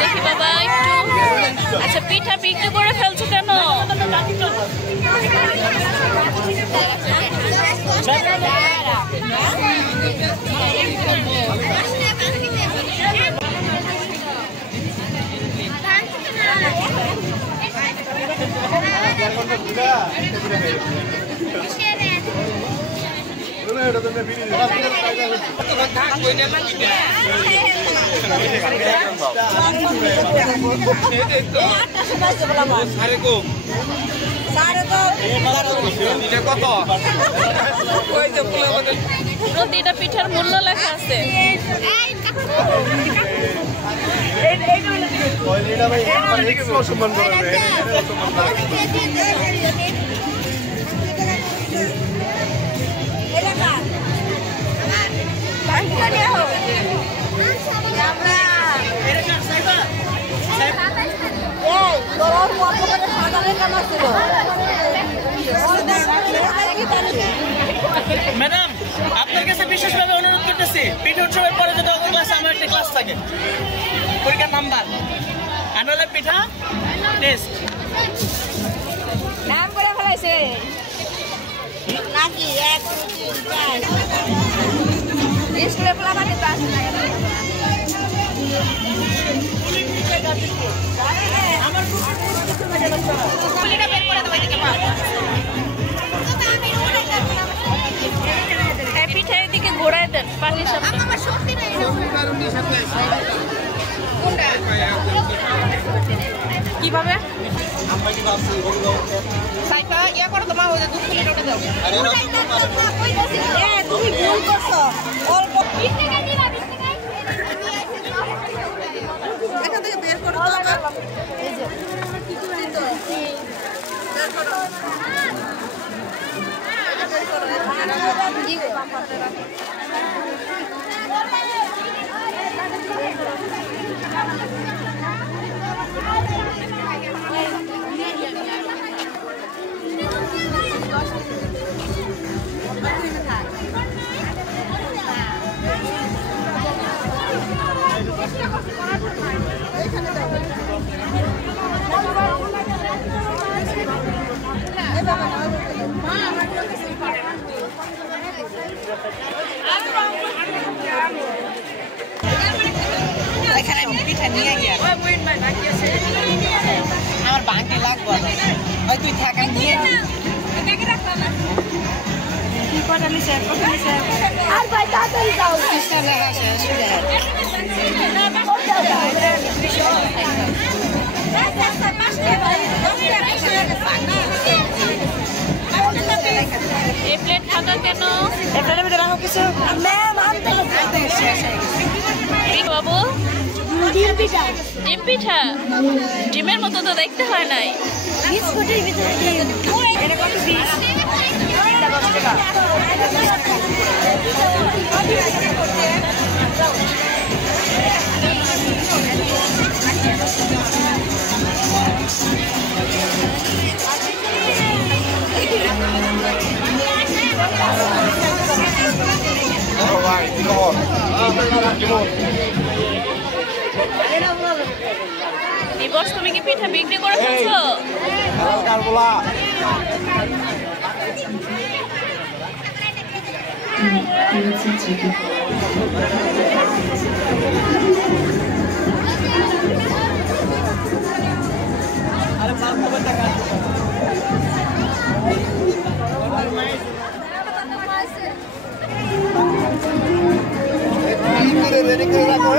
দেখি বাবা একটু। আচ্ছা পিঠা বিক্রি করে ফেলছো কেন? প্রতিটা পিঠার মূল্য লেখা আছে। ম্যাডাম আপনার কাছে বিশেষভাবে অনুরোধ করতেছি, পিঠা উৎসবের পরে যদি অন্য ক্লাসে আমার একটা ক্লাস থাকে, পরীক্ষার নাম্বার আনলে পিঠা টেস্ট নাম করে ফেলাইছে নাকি এক স্কুলে প্লাবারে ক্লাস লাগে না। আমার পুলিটা বের করে দাও এদিকে মা। এই পিঠা এদিকে ঘোরায় দেন পানির সাথে। আমার শক্তি নাই কোনটা কিভাবে সাইফা ইয়া করো তোমার ওই দুধ পুলি ওটা দাও। তুমি ভুল করছো অল্প 20 টাকা দিবা 20 টাকা এখান থেকে বের করো তো আবার এই যে কি করে তো বের করো এটা বের করো জি এখানে পিঠা নিয়ে গিয়া আমার বাঁকে লাগবে ওই তুই থাক আমি নিয়ে কি করে নিছে আর ভাই তাড়াতাড়ি যাও কৃষ্ণ লেখা শেষ হয়ে যায় এই প্লেট থাকা কেন এই প্লেটের ভিতরে রাখো কিছু ম্যাম আনতে শেষ হয়ে গেছে বাবু ডিম পিঠা ডিম পিঠা ডিমের মতো তো দেখতে হয় নাই বিস্কুটের ভিতরে ডিম এটা কত 20 এটা কত টাকা দিবস তুমি কি পিঠা বিক্রি করে ফেলছো রেডি করে রাখো